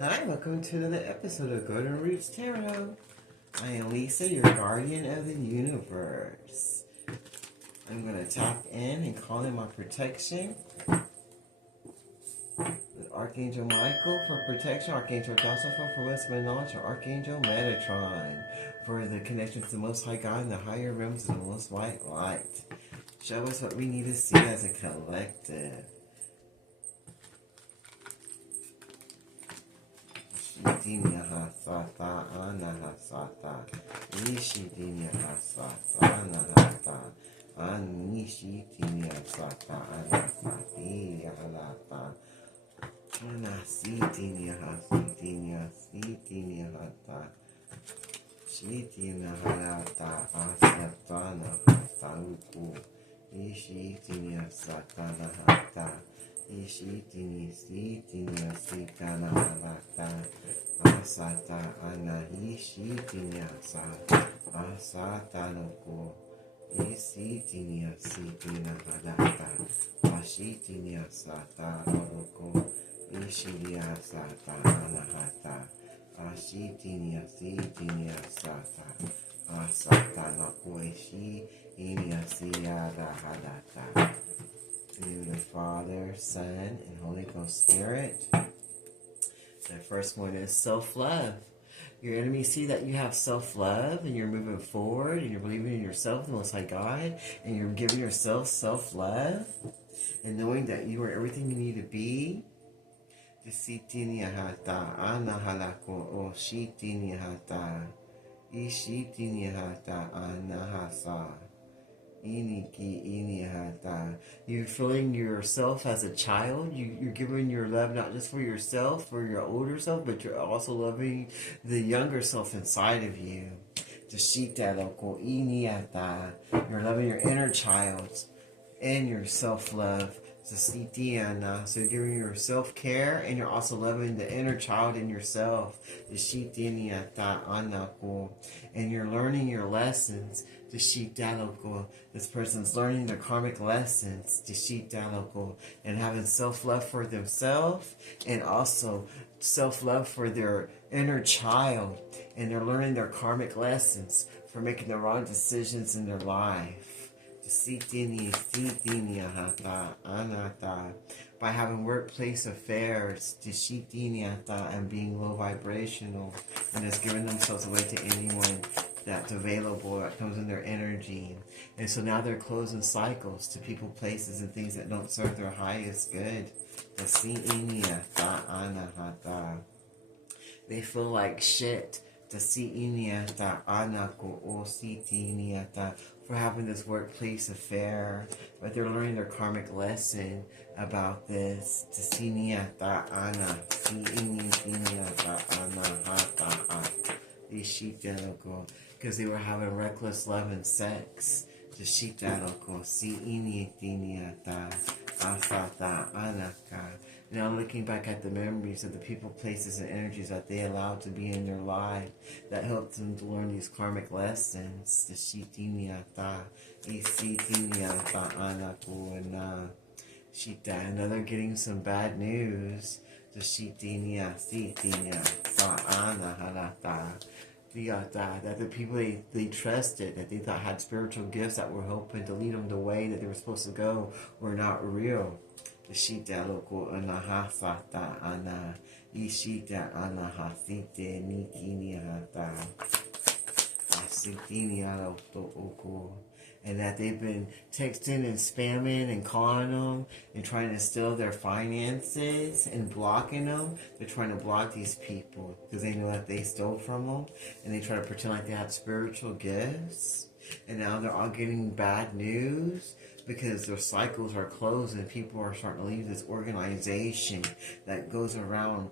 Hi, welcome to another episode of Golden Roots Tarot. I am Lisa, your guardian of the universe. I'm going to tap in and call in my protection with Archangel Michael for protection, Archangel Joseph for wisdom knowledge, or Archangel Metatron for the connection to the Most High God and the higher realms of the Most White Light. Show us what we need to see as a collective. Shidinya hasata anahasata. Ishidinya hasata anahata. Anishitinya sata anasati alata. Anasitinya hasitinya sitinya hata. Shitinya halata asatana hasauku. Ishitinya satana hata. Ishitini sitinya sitana halata. Asata anahishitinya sa. Asata noko. Isitinya sitina halata. Ashitinya sata noko. Ishinya sata anahata. Ashitinya sitinya sata. Asata noko. Ishinya siyada halata. To the Father, Son, and Holy Ghost Spirit. The first one is self-love. Your enemies see that you have self-love and you're moving forward and you're believing in yourself, the Most High God, and you're giving yourself self-love and knowing that you are everything you need to be. Ishitinya hata anahasa. You're feeling yourself as a child. You're giving your love not just for yourself, for your older self, but you're also loving the younger self inside of you. You're loving your inner child and your self-love. So you're giving your self-care and you're also loving the inner child in yourself. And you're learning your lessons. This person's learning their karmic lessons. And having self-love for themselves and also self-love for their inner child. And they're learning their karmic lessons for making the wrong decisions in their life. By having workplace affairs and being low vibrational and just giving themselves away to anyone that's available, that comes in their energy. And so now they're closing cycles to people, places, and things that don't serve their highest good. They feel like shit. For having this workplace affair, but they're learning their karmic lesson about this. Because they were having reckless love and sex. Now looking back at the memories of the people, places, and energies that they allowed to be in their life that helped them to learn these karmic lessons. And now they're getting some bad news. That the people they trusted, that they thought had spiritual gifts that were hoping to lead them the way that they were supposed to go, were not real. Ishita loko anahasata ana ishita anahasite nikini hata asitini aloto oko. And that they've been texting and spamming and calling them and trying to steal their finances and blocking them. They're trying to block these people because they know that they stole from them, and they try to pretend like they have spiritual gifts. And now they're all getting bad news because their cycles are closed and people are starting to leave this organization that goes around.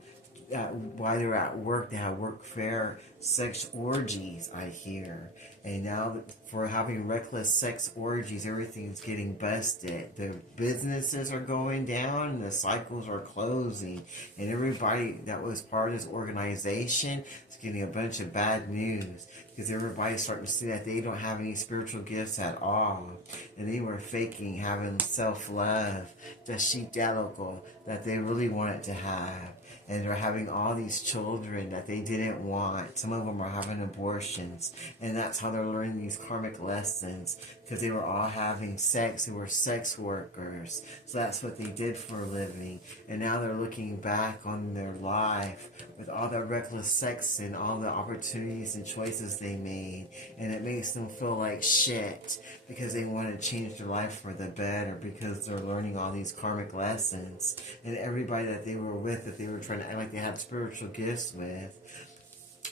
While they're at work, they have work fair sex orgies, I hear. And now for having reckless sex orgies, everything's getting busted. The businesses are going down and the cycles are closing. And everybody that was part of this organization is getting a bunch of bad news. Because everybody's starting to see that they don't have any spiritual gifts at all. And they were faking having self-love, that they really wanted to have. and they're having all these children that they didn't want. Some of them are having abortions, and that's how they're learning these karmic lessons, because they were all having sex. They were sex workers, so that's what they did for a living. And now they're looking back on their life with all the reckless sex and all the opportunities and choices they made, and it makes them feel like shit because they want to change their life for the better, because they're learning all these karmic lessons. And everybody that they were with, that they were trying to act like they had spiritual gifts with,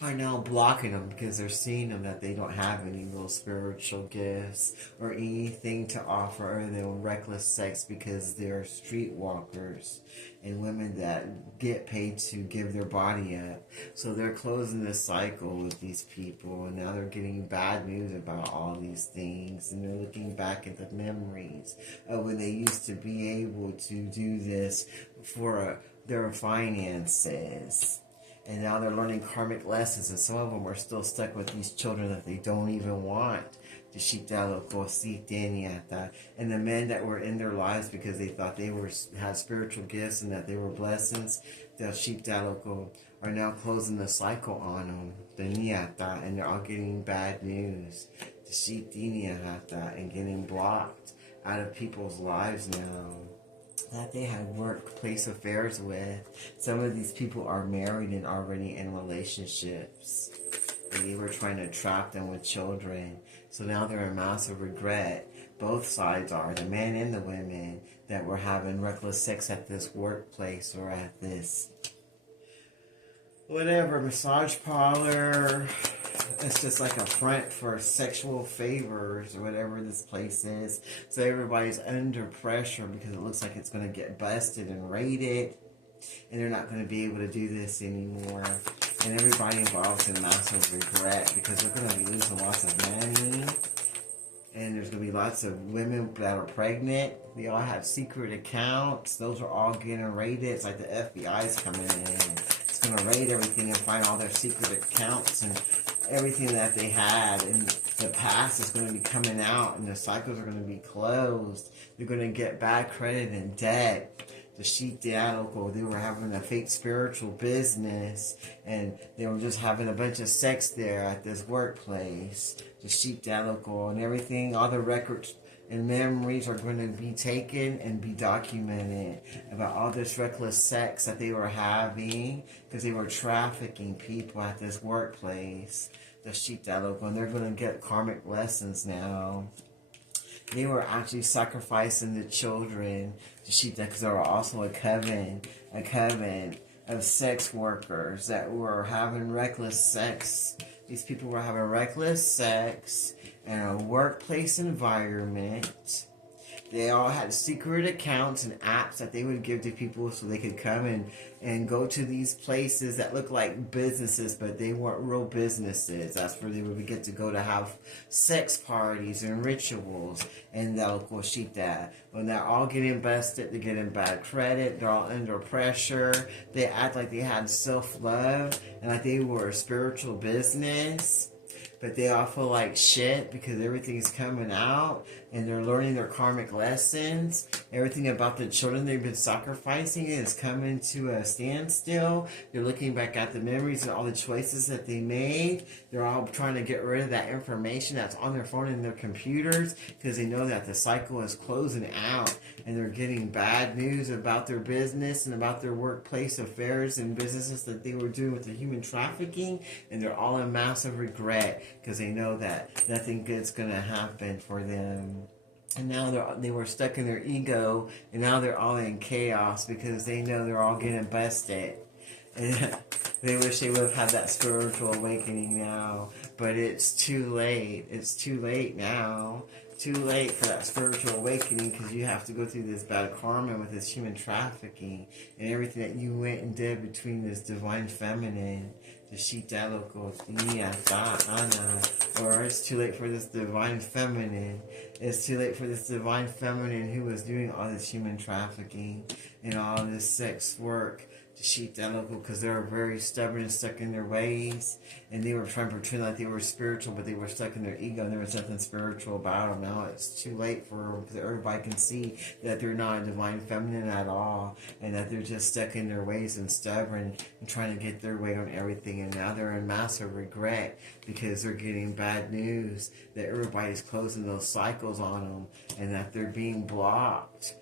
are now blocking them because they're seeing them that they don't have any real spiritual gifts or anything to offer other than reckless sex, because they're streetwalkers and women that get paid to give their body up. So they're closing this cycle with these people, and now they're getting bad news about all these things, and they're looking back at the memories of when they used to be able to do this for their finances. And now they're learning karmic lessons, and some of them are still stuck with these children that they don't even want. And the men that were in their lives because they thought they had spiritual gifts and that they were blessings, are now closing the cycle on them. And they're all getting bad news. And getting blocked out of people's lives now that they had workplace affairs with. Some of these people are married and already in relationships. And they were trying to trap them with children. So now they're in massive regret. Both sides are, the men and the women, that were having reckless sex at this workplace or at this whatever, massage parlor. It's just like a front for sexual favors or whatever this place is. So everybody's under pressure because it looks like it's going to get busted and raided. And they're not going to be able to do this anymore. And everybody involved in massive regret because they're going to be losing lots of money. And there's going to be lots of women that are pregnant. They all have secret accounts. Those are all getting raided. It's like the FBI's coming in. It's going to raid everything and find all their secret accounts, and everything that they had in the past is going to be coming out, and the cycles are going to be closed. They're going to get bad credit and debt. The sheep dialogo, they were having a fake spiritual business, and they were just having a bunch of sex there at this workplace. The sheep dialogo and everything, all the records and memories are going to be taken and be documented about all this reckless sex that they were having because they were trafficking people at this workplace. The sheep dialogo, and they're going to get karmic lessons now. They were actually sacrificing the children to sheep because there were also a coven of sex workers that were having reckless sex. These people were having reckless sex in a workplace environment. They all had secret accounts and apps that they would give to people so they could come and go to these places that look like businesses, but they weren't real businesses. That's where they would get to go to have sex parties and rituals. And they'll go sheep that. When they're all getting busted, they're getting bad credit, they're all under pressure. They act like they had self-love and like they were a spiritual business. But they all feel like shit because everything's coming out and they're learning their karmic lessons. Everything about the children they've been sacrificing is coming to a standstill. They're looking back at the memories and all the choices that they made. They're all trying to get rid of that information that's on their phone and their computers because they know that the cycle is closing out, and they're getting bad news about their business and about their workplace affairs and businesses that they were doing with the human trafficking, and they're all in massive regret because they know that nothing good's going to happen for them. And now they were stuck in their ego, and now they're all in chaos because they know they're all getting busted. And they wish they would have had that spiritual awakening now, but it's too late. It's too late now. Too late for that spiritual awakening because you have to go through this bad karma with this human trafficking and everything that you went and did between this divine feminine, the Shitaloco, or it's too late for this divine feminine. It's too late for this divine feminine who was doing all this human trafficking and all this sex work to sheep that local, because they were very stubborn and stuck in their ways, and they were trying to pretend like they were spiritual, but they were stuck in their ego, and there was nothing spiritual about them. Now it's too late for them, because everybody can see that they're not a divine feminine at all, and that they're just stuck in their ways and stubborn and trying to get their way on everything. And now they're in massive regret because they're getting bad news that everybody's closing those cycles on them, and that they're being blocked.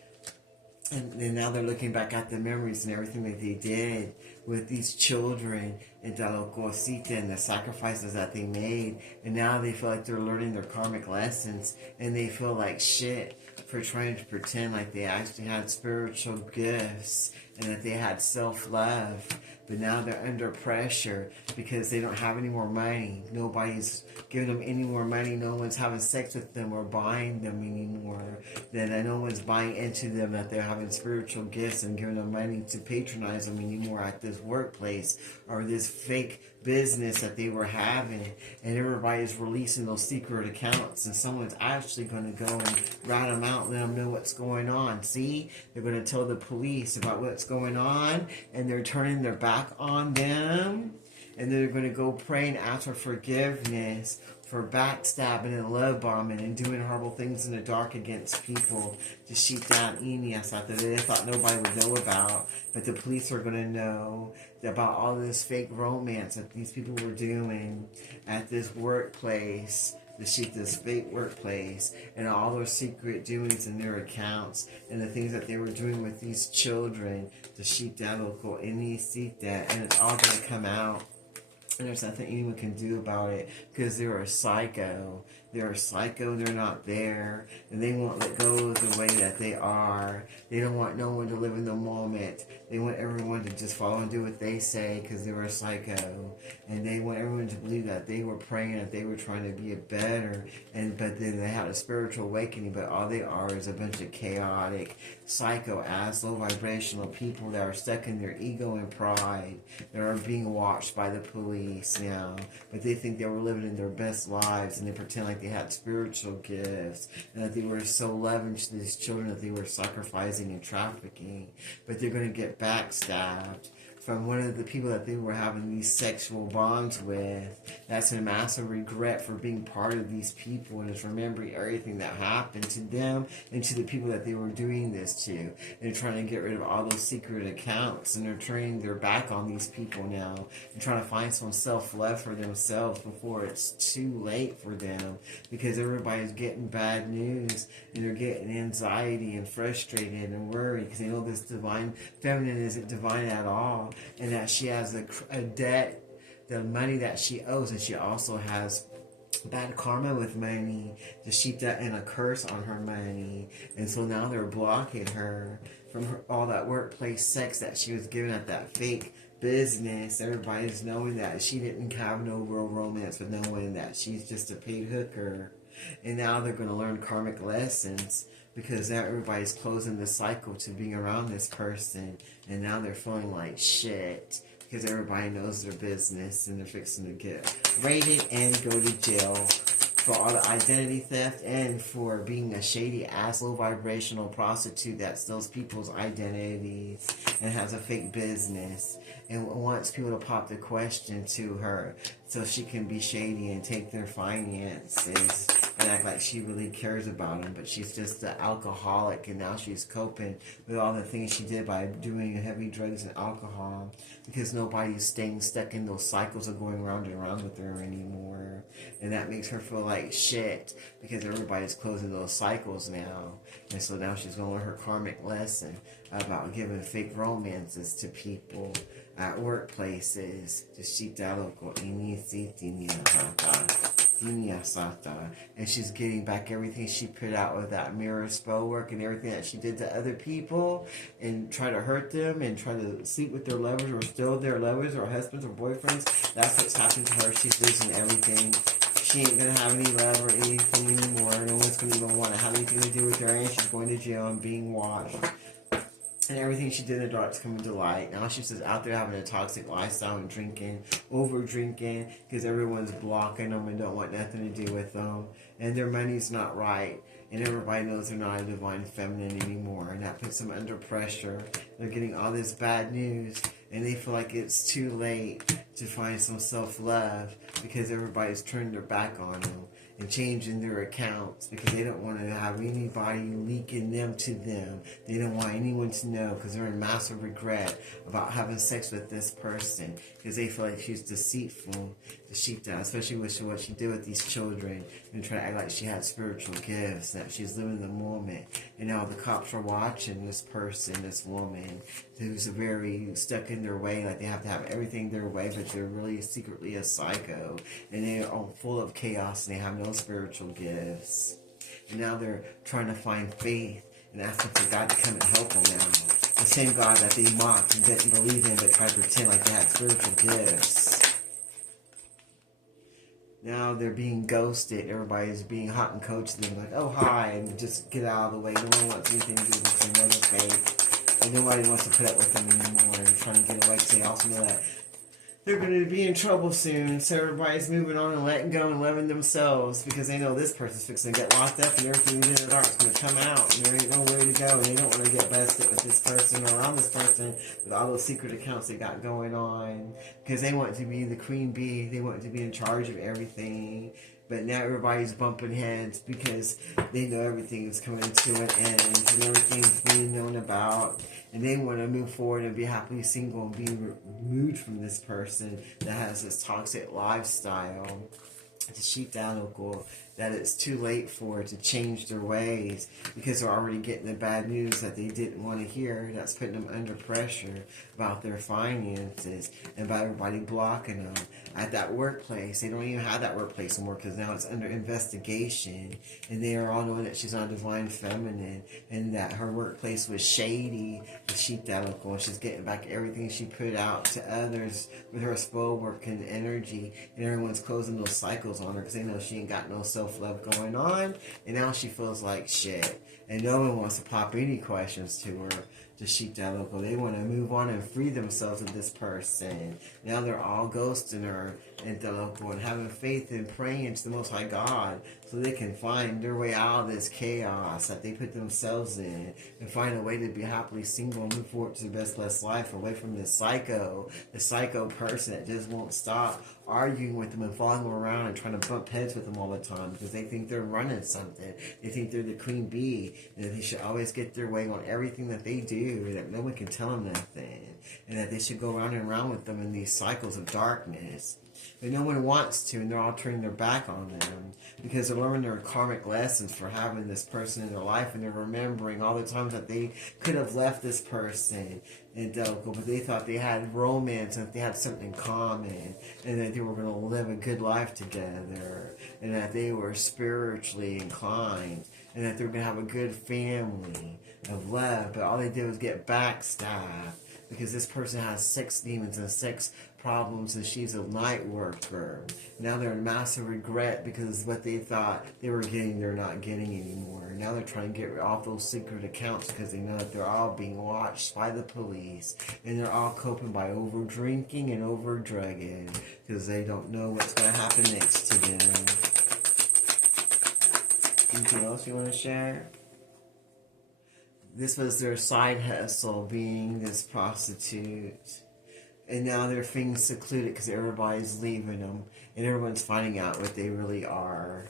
And now they're looking back at the memories and everything that they did with these children in Dalokosita and the sacrifices that they made. And now they feel like they're learning their karmic lessons, and they feel like shit for trying to pretend like they actually had spiritual gifts and that they had self-love. But now they're under pressure because they don't have any more money. Nobody's giving them any more money. No one's having sex with them or buying them anymore. Then no one's buying into them that they're having spiritual gifts and giving them money to patronize them anymore at this workplace or this fake business that they were having. And everybody's releasing those secret accounts, and someone's actually going to go and rat them out and let them know what's going on. See, they're going to tell the police about what's going on, and they're turning their back on them, and they're going to go pray and ask for forgiveness for backstabbing and love bombing and doing horrible things in the dark against people to shoot down Enias out there that they thought nobody would know about. But the police are going to know about all this fake romance that these people were doing at this workplace, to shoot this fake workplace, and all their secret doings in their accounts, and the things that they were doing with these children to shoot that local Inisita, and it's all going to come out. And there's nothing anyone can do about it because they're a psycho. They're a psycho, they're not there, and they won't let go of the way that they are. They don't want no one to live in the moment. They want everyone to just follow and do what they say because they're a psycho. And they want everyone to believe that they were praying, that they were trying to be better, but then they had a spiritual awakening, but all they are is a bunch of chaotic, psycho-ass, low-vibrational people that are stuck in their ego and pride. They are being watched by the police now, but they think they were living in their best lives, and they pretend like they had spiritual gifts, and that they were so loving to these children that they were sacrificing and trafficking. But they're going to get backstabbed from one of the people that they were having these sexual bonds with. That's a massive regret for being part of these people, and is remembering everything that happened to them and to the people that they were doing this to. And they're trying to get rid of all those secret accounts, and they're turning their back on these people now and trying to find some self-love for themselves before it's too late for them, because everybody's getting bad news, and they're getting anxiety and frustrated and worried because they know this divine feminine isn't divine at all, and that she has a debt, the money that she owes, and she also has bad karma with money, to sheep that, and a curse on her money. And so now they're blocking her from all that workplace sex that she was given at that fake business. Everybody's knowing that she didn't have no real romance with no one, that she's just a paid hooker. And now they're going to learn karmic lessons, because now everybody's closing the cycle to being around this person, and now they're feeling like shit because everybody knows their business, and they're fixing to get raided and go to jail for all the identity theft and for being a shady ass low vibrational prostitute that steals people's identities and has a fake business and wants people to pop the question to her so she can be shady and take their finances and act like she really cares about them. But she's just an alcoholic, and now she's coping with all the things she did by doing heavy drugs and alcohol, because nobody's staying stuck in those cycles of going round and round with her anymore. And that makes her feel like shit, because everybody's closing those cycles now. And so now she's going to learn her karmic lesson about giving fake romances to people at workplaces. And she's getting back everything she put out with that mirror spell work and everything that she did to other people and try to hurt them and try to sleep with their lovers or steal their lovers or husbands or boyfriends. That's what's happening to her. She's losing everything. She ain't going to have any love or anything anymore. No one's going to even want to have anything to do with her, and she's going to jail and being watched. And everything she did in the dark is coming to light. Now she's just out there having a toxic lifestyle and drinking, over drinking, because everyone's blocking them and don't want nothing to do with them. And their money's not right. And everybody knows they're not a divine feminine anymore. And that puts them under pressure. They're getting all this bad news. and they feel like it's too late to find some self-love because everybody's turned their back on them and changing their accounts because they don't want to have anybody leaking them to them. They don't want anyone to know because they're in massive regret about having sex with this person because they feel like she's deceitful, the sheepdog, especially with what she did with these children and try to act like she had spiritual gifts, that she's living the moment. And now the cops are watching this person, this woman, who's very stuck in their way, like they have to have everything their way, but they're really secretly a psycho, and they're all full of chaos, and they have no spiritual gifts. And now they're trying to find faith and asking for God to come and help them now. The same God that they mocked and didn't believe in, but tried to pretend like they had spiritual gifts. Now they're being ghosted. Everybody's being hot and cold to them, like, oh, hi, and just get out of the way. No one wants anything to do with them. They're fake. And nobody wants to put up with them anymore. And trying to get away because they also know that they're going to be in trouble soon. So everybody's moving on and letting go and loving themselves because they know this person's fixing to get locked up and everything in the dark is going to come out. And there ain't nowhere to go. And they don't want to get busted with this person or around this person with all those secret accounts they got going on because they want to be the queen bee. They want to be in charge of everything. But now everybody's bumping heads because they know everything is coming to an end and everything's being known about. And they want to move forward and be happily single and be removed from this person that has this toxic lifestyle. To sheep that local, that it's too late for to change their ways because they're already getting the bad news that they didn't want to hear. That's putting them under pressure about their finances and by everybody blocking them at that workplace. They don't even have that workplace anymore because now it's under investigation, and they are all knowing that she's on Devine Feminine and that her workplace was shady. The sheep that local, and she's getting back everything she put out to others with her spell work and energy, and everyone's closing those cycles on her because they know she ain't got no self-love going on, and now she feels like shit, and no one wants to pop any questions to her. To sheep that local, they want to move on and free themselves of this person. Now they're all ghosting her and the local and having faith and praying to the Most High God so they can find their way out of this chaos that they put themselves in and find a way to be happily single and move forward to the best blessed life away from this psycho, the psycho person that just won't stop arguing with them and following them around and trying to bump heads with them all the time because they think they're running something. They think they're the queen bee and that they should always get their way on everything that they do, and that no one can tell them nothing, and that they should go round and round with them in these cycles of darkness. But no one wants to, and they're all turning their back on them because they're learning their karmic lessons for having this person in their life, and they're remembering all the times that they could have left this person in Delco, but they thought they had romance and they had something common, and that they were going to live a good life together, and that they were spiritually inclined, and that they were going to have a good family of love, but all they did was get backstabbed because this person has sex demons and sex problems and she's a light worker. Now they're in massive regret because what they thought they were getting, they're not getting anymore. Now they're trying to get off those secret accounts because they know that they're all being watched by the police, and they're all coping by over drinking and over drugging because they don't know what's going to happen next to them. Anything else you want to share? This was their side hustle, being this prostitute. And now they're feeling secluded because everybody's leaving them. And everyone's finding out what they really are.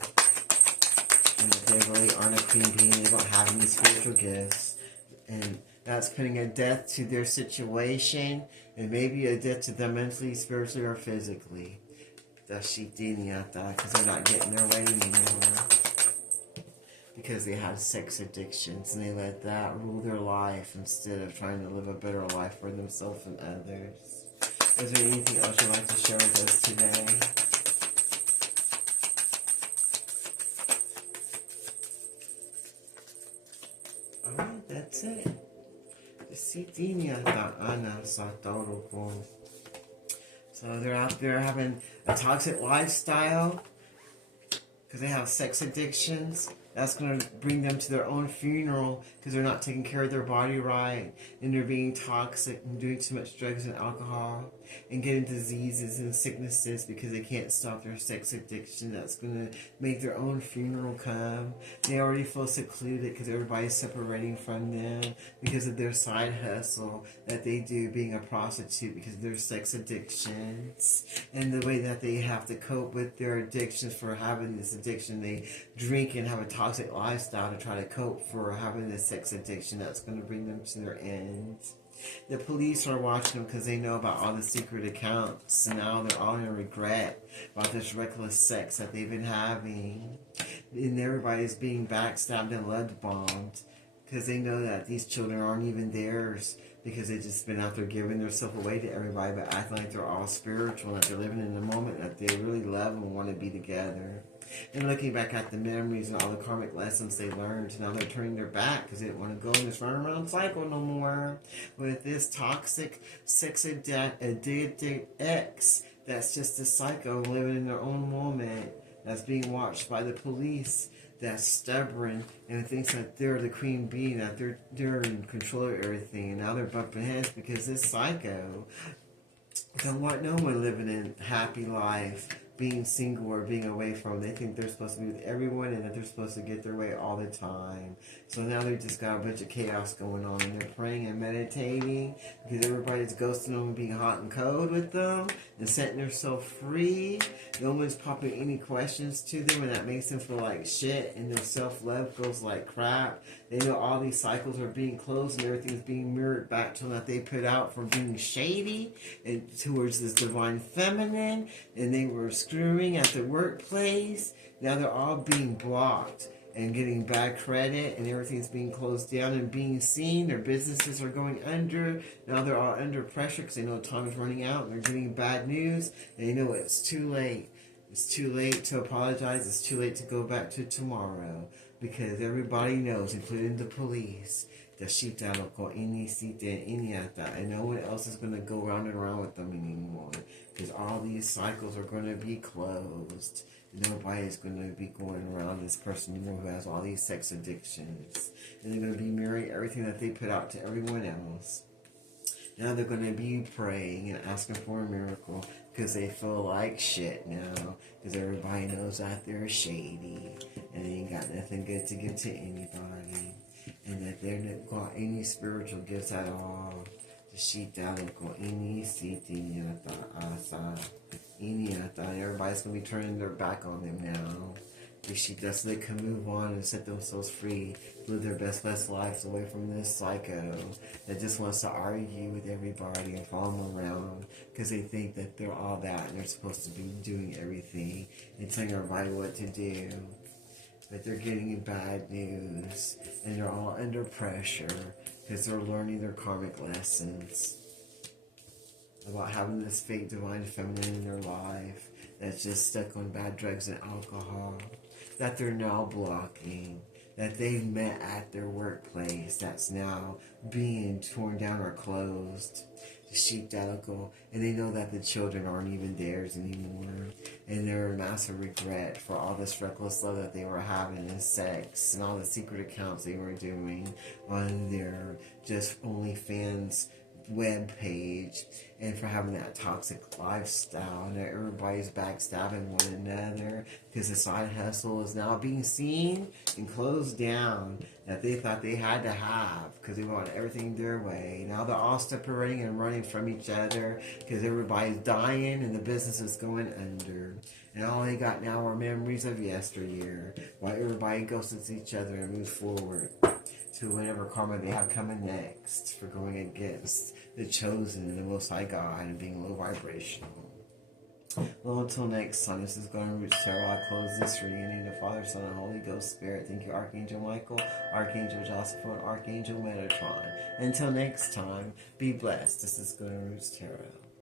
And that they really aren't a queen bee and they don't have any spiritual gifts. And that's putting a death to their situation. And maybe a death to them mentally, spiritually, or physically. Because they're not getting their way anymore. Because they had sex addictions and they let that rule their life instead of trying to live a better life for themselves and others. Is there anything else you'd like to share with us today? Alright, that's it. So they're out there having a toxic lifestyle because they have sex addictions. That's going to bring them to their own funeral because they're not taking care of their body right, and they're being toxic and doing too much drugs and alcohol. and getting diseases and sicknesses because they can't stop their sex addiction. That's going to make their own funeral come. They already feel secluded because everybody's separating from them because of their side hustle that they do being a prostitute because of their sex addictions and the way that they have to cope with their addictions for having this addiction. They drink and have a toxic lifestyle to try to cope for having this sex addiction that's going to bring them to their end. The police are watching them because they know about all the secret accounts, and now they're all in regret about this reckless sex that they've been having. And everybody's being backstabbed and love bombed because they know that these children aren't even theirs because they've just been out there giving themselves away to everybody but acting like they're all spiritual, that they're living in the moment, that they really love and want to be together. And looking back at the memories and all the karmic lessons they learned, now they're turning their back because they don't want to go in this runaround cycle no more with this toxic, sex addicted ex that's just a psycho living in their own moment, that's being watched by the police, that's stubborn and thinks that they're the queen bee, that they're in control of everything. And now they're bumping heads because this psycho don't want no one living a happy life, being single or being away from. They think they're supposed to be with everyone and that they're supposed to get their way all the time. So now they just got a bunch of chaos going on, and they're praying and meditating because everybody's ghosting them and being hot and cold with them and setting themselves free. No one's popping any questions to them, and that makes them feel like shit, and their self-love goes like crap. They know all these cycles are being closed and everything's being mirrored back to them that they put out for being shady and towards this divine feminine, and they were screwing at the workplace. Now they're all being blocked and getting bad credit, and everything's being closed down and being seen. Their businesses are going under. Now they're all under pressure because they know time is running out, and they're getting bad news, and they know it's too late. It's too late to apologize. It's too late to go back to tomorrow because everybody knows, including the police, that shita loco ini sita iniata, and no one else is going to go round and around with them anymore because all these cycles are going to be closed. Nobody is going to be going around this person anymore who has all these sex addictions, and they're going to be mirroring everything that they put out to everyone else. Now they're going to be praying and asking for a miracle because they feel like shit now because everybody knows that they're shady and they ain't got nothing good to give to anybody, and that they're not got any spiritual gifts at all. Everybody's going to be turning their back on them now. So they can move on and set themselves free, live their best lives away from this psycho that just wants to argue with everybody and follow them around because they think that they're all that and they're supposed to be doing everything and telling everybody what to do. But they're getting bad news and they're all under pressure because they're learning their karmic lessons about having this fake divine feminine in their life that's just stuck on bad drugs and alcohol, that they're now blocking, that they've met at their workplace that's now being torn down or closed. The sheepdog, and they know that the children aren't even theirs anymore, and they're a massive regret for all this reckless love that they were having and sex and all the secret accounts they were doing on their just OnlyFans web page, and for having that toxic lifestyle, and everybody's backstabbing one another because the side hustle is now being seen and closed down that they thought they had to have because they wanted everything their way. Now they're all separating and running from each other because everybody's dying and the business is going under. And all they got now are memories of yesteryear while everybody ghosts each other and moves forward to whatever karma they have coming next for going against the chosen and the Most High God and being low vibrational. Well, until next time, this is Golden Roots Tarot. I close this reading in the Father, Son, and Holy Ghost Spirit. Thank you, Archangel Michael, Archangel Joseph, and Archangel Metatron. Until next time, be blessed. This is Golden Roots Tarot.